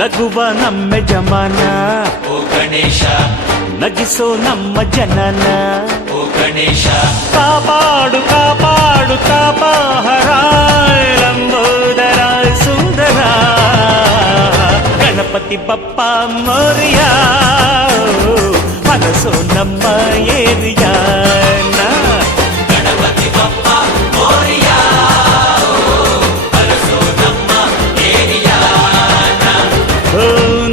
ನಗುವ ನಮ್ಮ ಜಮಾನ ಓ ಗಣೇಶ ನಗಿಸೋ ನಮ್ಮ ಜನನ ಓ ಗಣೇಶ ಕಾಪಾಡು ಕಾಪಾಡು ತಾಪಹರ ಲಂಬೋದರ ಸುಂದರ ಗಣಪತಿ ಬಪ್ಪ ಮೋರಿಯ ಮನಸ್ಸು ನಮ್ಮ ಏರಿಯಾನ